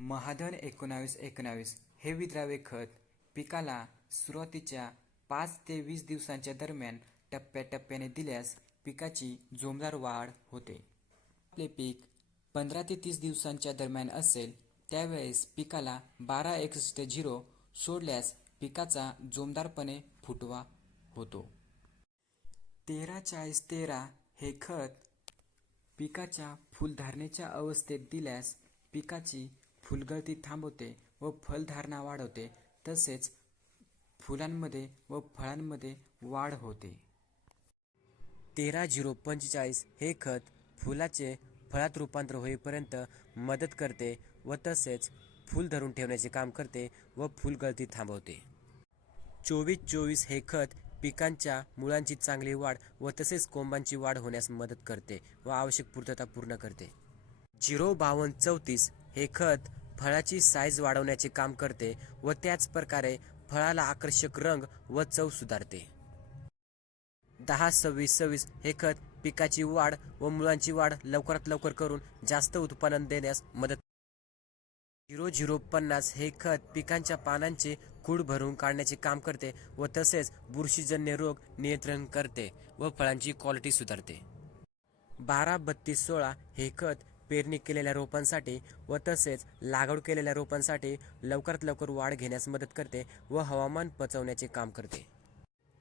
महाधन एकोणावीस एकोणावीस हे विद्रावे खत पिकाला सुरुवातीच्या पाच ते वीस दिवसांच्या दरम्यान टप्प्याटप्प्याने दिल्यास पिकाची जोमदार वाढ होते. आपले पीक पंधरा ते तीस दिवसांच्या दरम्यान असेल त्यावेळेस पिकाला बारा एकसष्ट झिरो सोडल्यास पिकाचा जोमदारपणे फुटवा होतो. तेरा चाळीस तेरा हे खत पिकाच्या फुलधारणेच्या अवस्थेत दिल्यास पिकाची फुलगळती थांबवते व फलधारणा वाढवते तसेच फुलांमध्ये व फळांमध्ये वाढ होते. तेरा झिरो पंचेचाळीस हे खत फुलाचे फळात रूपांतर होईपर्यंत मदत करते व तसेच फूल धरून ठेवण्याचे काम करते व फुलगळती थांबवते. चोवीस चोवीस हे खत पिकांच्या मुळांची चांगली वाढ व तसेच कोंबांची वाढ होण्यास मदत करते व आवश्यक पूर्तता पूर्ण करते. झिरो बावन्न चौतीस हे खत फळाची साईज वाढवण्याचे काम करते व त्याच प्रकारे फळाला आकर्षक रंग व चव सुधारते. दहा सव्वीस सव्वीस हे खत पिकाची वाढ व मुळांची वाढ लवकरात लवकर करून जास्त उत्पादन देण्यास मदत झिरो झिरो पन्नास हे खत पिकांच्या पानांचे खूड भरून काढण्याचे काम करते व तसेच बुरशीजन्य रोग नियंत्रण करते व फळांची क्वालिटी सुधारते. बारा बत्तीस सोळा हे खत पेरणी केलेल्या रोपांसाठी व तसेच लागवड केलेल्या रोपांसाठी लवकरात लवकर वाढ घेण्यास मदत करते व हवामान पचवण्याचे काम करते.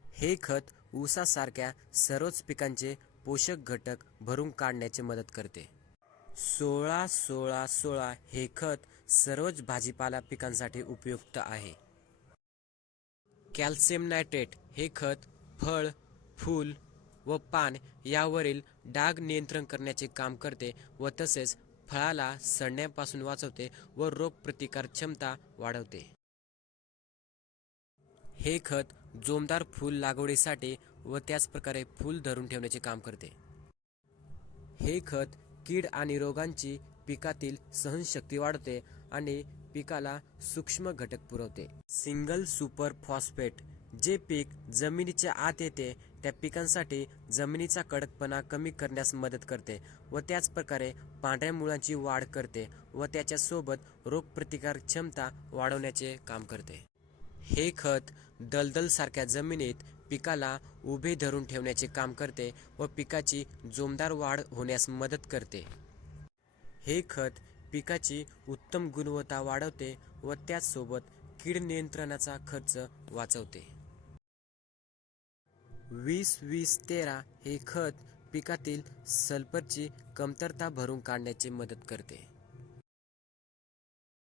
हे खत ऊसासारख्या सर्वच पिकांचे पोषक घटक भरून काढण्याची मदत करते. सोळा सोळा सोळा हे खत सर्वच भाजीपाला पिकांसाठी उपयुक्त आहे. कॅल्शियम नायट्रेट हे खत फळ फूल व पान यावरील डाग नियंत्रण करण्याचे काम करते व तसेच फळाला सडण्यापासून वाचवते व रोगप्रतिकार क्षमता वाढवते. हे खत जोमदार फूल लागवडीसाठी व त्याचप्रकारे फूल धरून ठेवण्याचे काम करते. हे खत कीड आणि रोगांची पिकातील सहनशक्ती वाढवते आणि पिकाला सूक्ष्म घटक पुरवते. सिंगल सुपर फॉस्फेट जे पीक जमिनीच्या आत येते त्या पिकांसाठी जमिनीचा कडकपणा कमी करण्यास मदत करते व त्याच प्रकारे पांढऱ्या मुळांची वाढ करते व त्याच्यासोबत रोगप्रतिकार क्षमता वाढवण्याचे काम करते. हे खत दलदलसारख्या जमिनीत पिकाला उभे धरून ठेवण्याचे काम करते व पिकाची जोमदार वाढ होण्यास मदत करते. हे खत पिकाची उत्तम गुणवत्ता वाढवते व त्याचसोबत कीड नियंत्रणाचा खर्च वाचवते. वीस वीस तेरा हे खत पिकातील सल्फरची कमतरता भरून काढण्याची मदत करते.